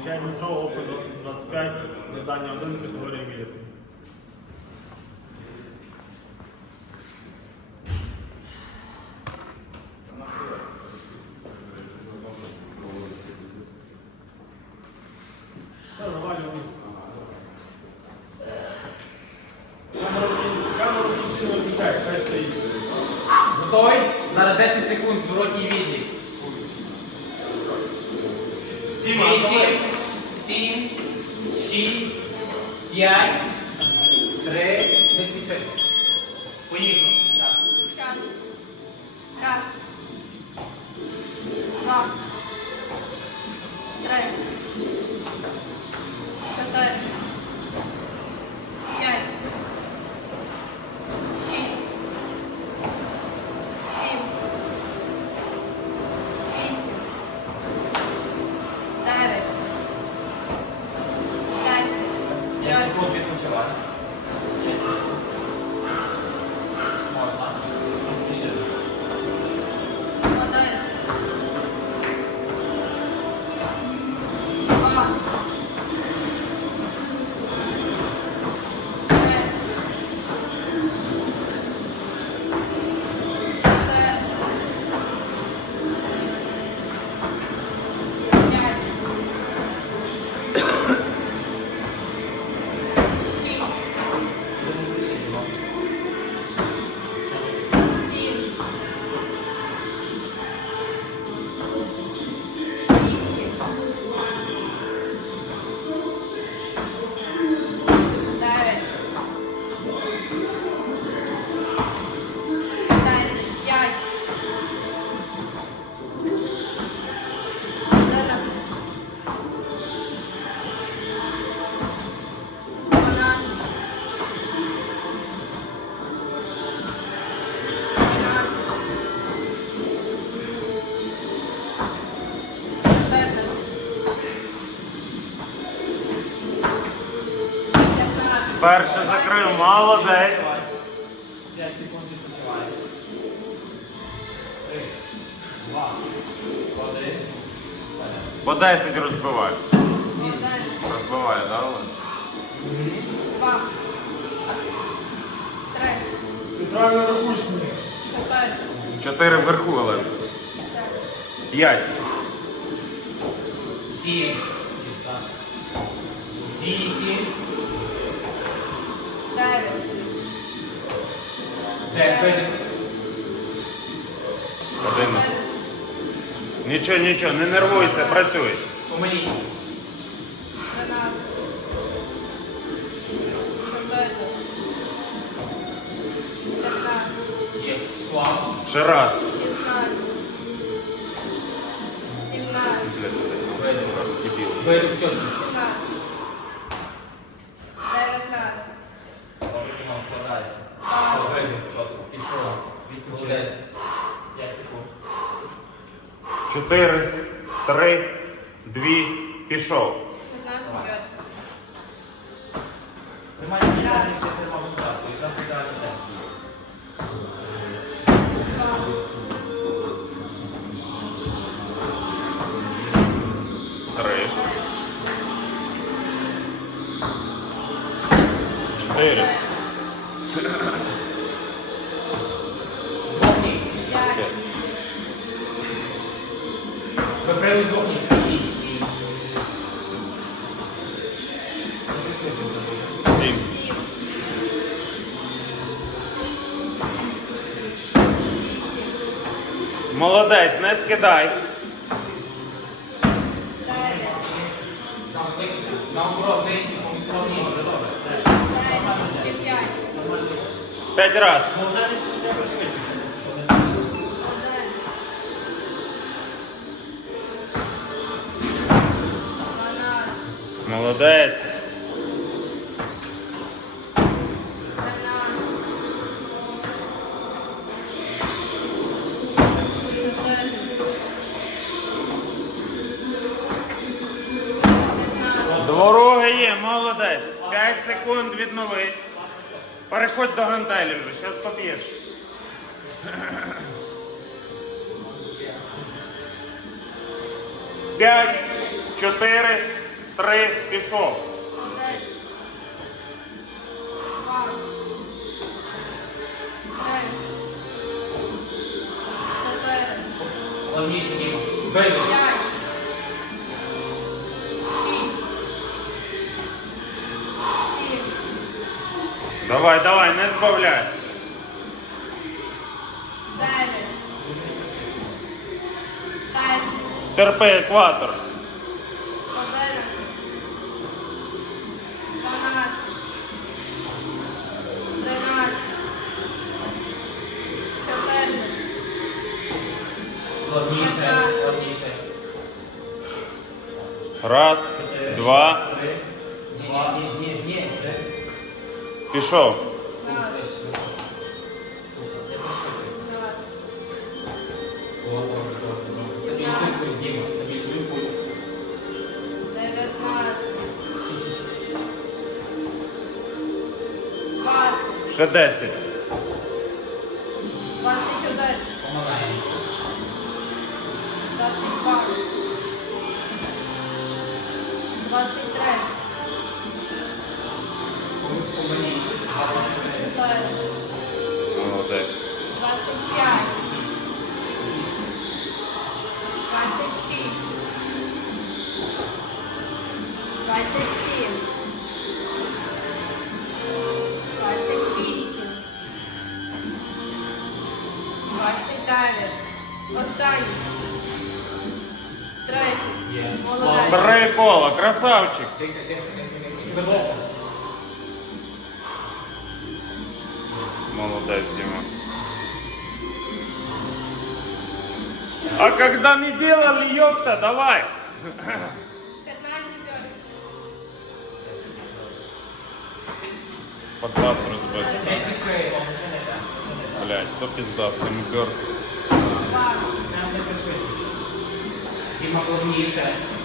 Включай метро, ОП 2025, завдання 1, категорія білети. Все, завалюємо. Камеру в кінці- Камеру в кінці не виключай, хай стоїть. Готовий? Зараз 10 секунд, зворотній відлік. 8, 7, 6, 5, 3, не спіши. Поїхав. Час. Перше закрив, молодець. 5 секунд відпочиваєш. 3, 2, 1. По 10 розбивай. Один. Розбиває, да, Олег? Два. Три. Ти правильно рахуєш мені. Чотири. 4 вверху, Олег. 5. 7. 8. Дев'ять. 9. 11. Нічого, нічого, не нервуйся, працюй. Помиліть. Є. Плав. Ще раз. Шістнадцять. Сімнадцять. Дебіл. Вируб чотки. 5 секунд. 4, 3, 2, пішов. П'ятнадцять. П'ять. Тримай мені, Молодець, не скидай. Наоборот, нижче. П'ять. 5 раз. Молодець. Дороги є, молодець. 5 секунд відновись. Переходь до гантелі вже, зараз поп'єш. П'ять, чотири, три, пішов. Дай. Давай, давай, не збавляйся. Далі. Десять. Терпи екватор. Одинадцять. Дванадцять. Тринадцять. Чотирнадцять. Ладніше, ладніше. Раз, два. Ні, ні, ні. Пішов. Ще 10. Микола, красавчик. Молодец, Дима. А когда не делали, ёпта, давай. 15 Под 20 разбить. Блять, то пиздастый мгор. Дима, клубнейшая.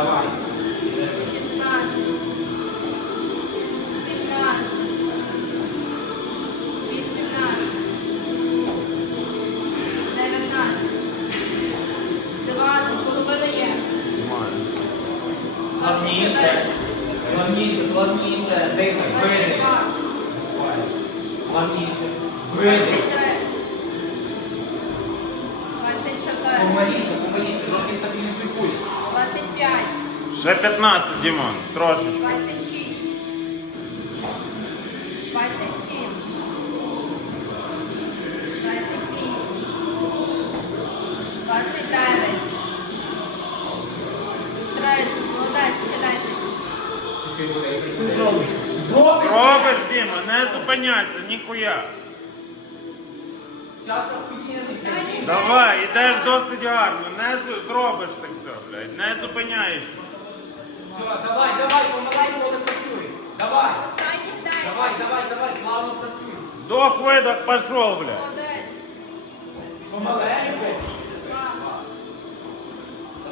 Amém. 15, Дімон, трошечки. 26. 27. 28. 29. 30. Молодець, ще 10. Знову. Робиш, Діма, не зупиняйся, ніхуя. Давай, ідеш досить гарно, не зробиш так все, блядь, не зупиняєшся. Все, давай, давай, помаленьку, але працюй. Давай, Останніх 10. давай, давай, давай, плавно працюй. Вдох, видох, пошел, блядь. Один. Помаленьку. Два.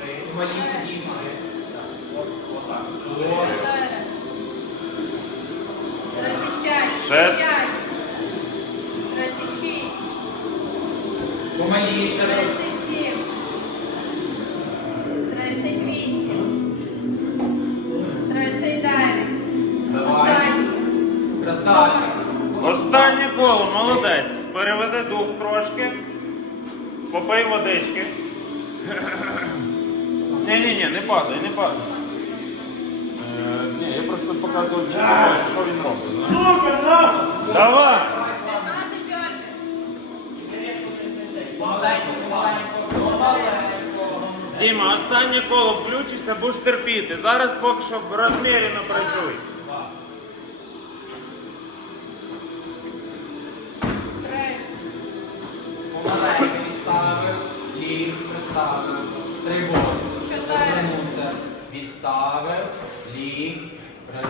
Три. Маліше Діма. От, отак. Чотири. Чотири. 35. Ще. Ще 5. 36. Помаліше. Останнє коло, молодець. Переведи дух трошки. Попий водички. Ні-ні-ні, не падай, не падай. Е, ні, я просто показував, чи думаю, що він робить. Сука, нахуй! Давай! 15 бьорки. Помаленьку, помаленьку, помаленьку. Діма, останнє коло включися, будеш терпіти. Зараз поки що розмірено працюй.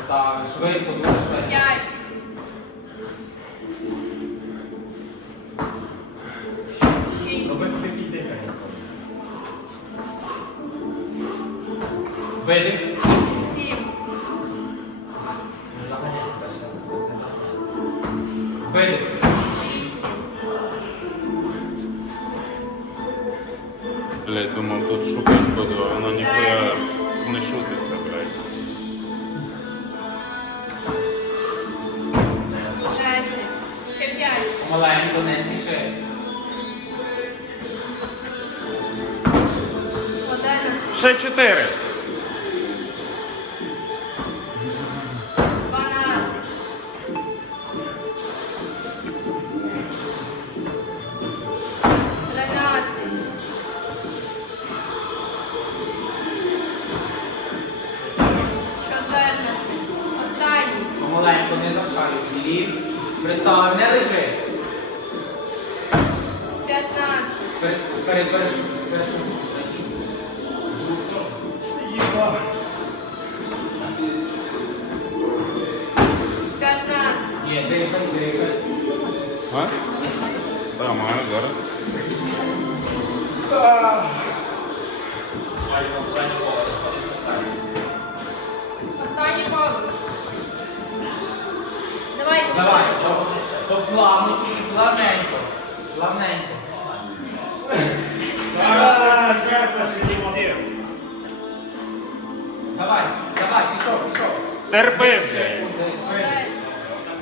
Приставив. Швидко, дуже швидко. П'ять. Шість. Роби собі піддихання. Видих. Ще чотири. А? Маю зараз. Останній голос. Давай, Давай, Миколаївич. то плавно, тільки плавненько. Плавненько. Давай, давай, пішов, пішов. Терпи вже.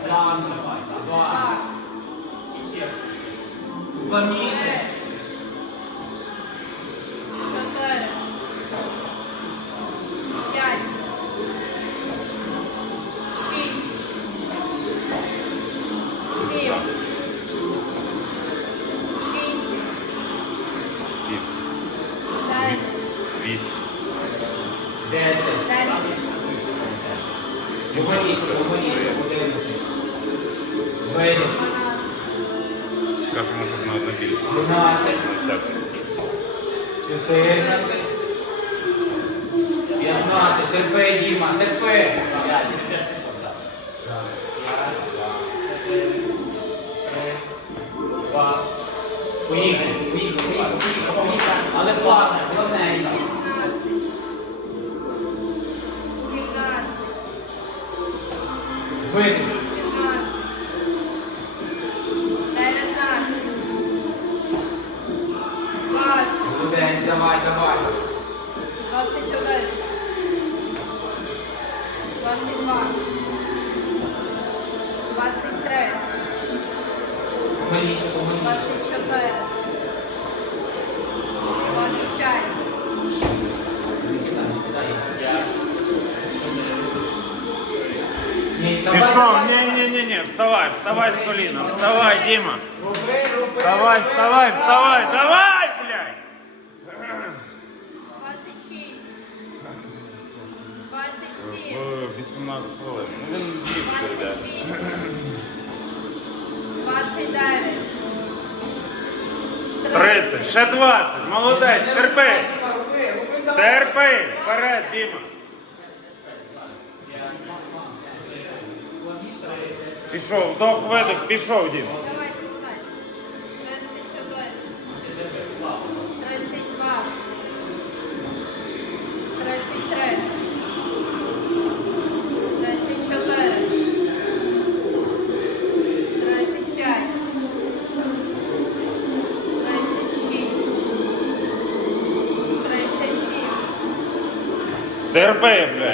Один, Плавно, давай. Два. два, Плавніше. Терпи, Діма, терпи. Раз, п'ять, три, два. Поїхали, поїхали, поїхали, поїхали. Але плавно, плавненько. шістнадцять, сімнадцять, Видих. вісімнадцять, дев'ятнадцять, двадцять, Молодець, давай, давай. 23. Мені ще помилка. 24. 25. 25. Пішов, не не не, вставай, вставай з коліна, вставай, Дима, Вставай, вставай, вставай, давай! 18 хвилин. Ну, Він більше йде. 28. 29. 30, ще 20, молодець, терпи. Терпи, вперед, Діма. Пішов, вдох, видих, пішов, Діма.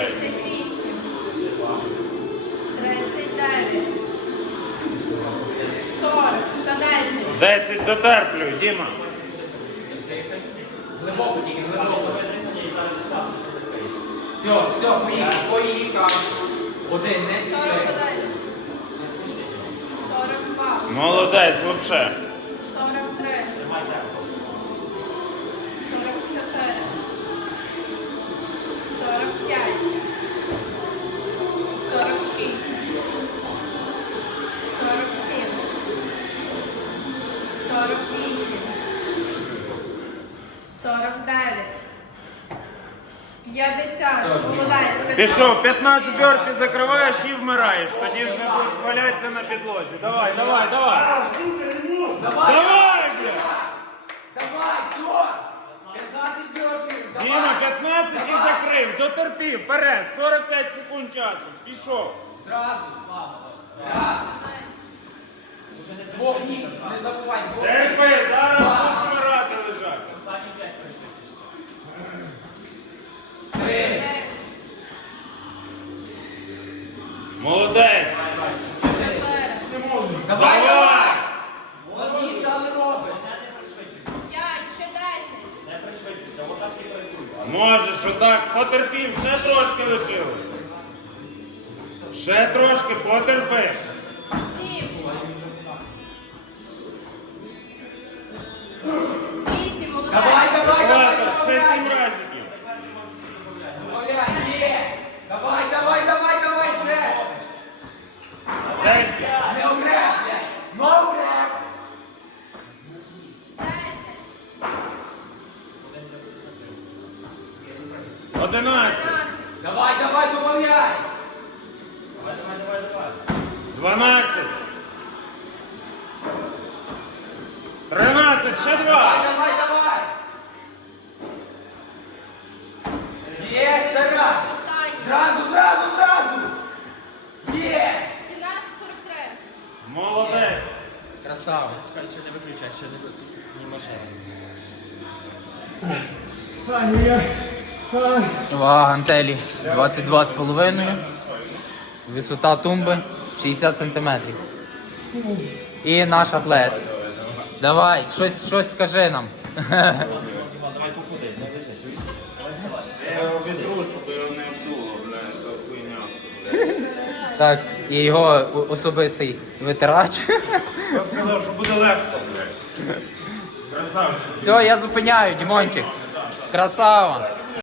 Терпи, блядь. 38. 39. 40. Ще 10. 10 дотерплю, Діма. Глибоко тільки, глибоко. Все, все, поїхав, поїхав. Один, не спіши. 41. 42. Молодець, вообще. 45. 46. 47. 48. 49. 50. Молодець. Пішов, 15 бьорпі закриваєш і вмираєш. Тоді вже будеш валятися на підлозі. Давай, давай, давай. Давай, Давай, блядь. давай, все. 15 Діма, 15 і закрив. Дотерпів, вперед. 45 секунд часу. Пішов. Зразу. Раз. З двох ніг, не забувай. Терпи, зараз будеш вмирати лежати. Три. 11. Давай, давай, добавляй. Давай, давай, давай, давай. 12. 13. Ще два. Давай, давай, давай. Є, ще раз. Зразу, зразу, зразу. Є. 17.43. Молодець. Красава. Чекай, ще не виключай, ще не виключай. Знімай ще раз. Ай, я... Вага гантелі 22,5. Висота тумби 60 см. І наш атлет. Давай, щось, щось скажи нам. Так, і його особистий витирач. Я сказав, що буде легко, блядь. Красавчик. Все, я зупиняю, Дімончик. Красава.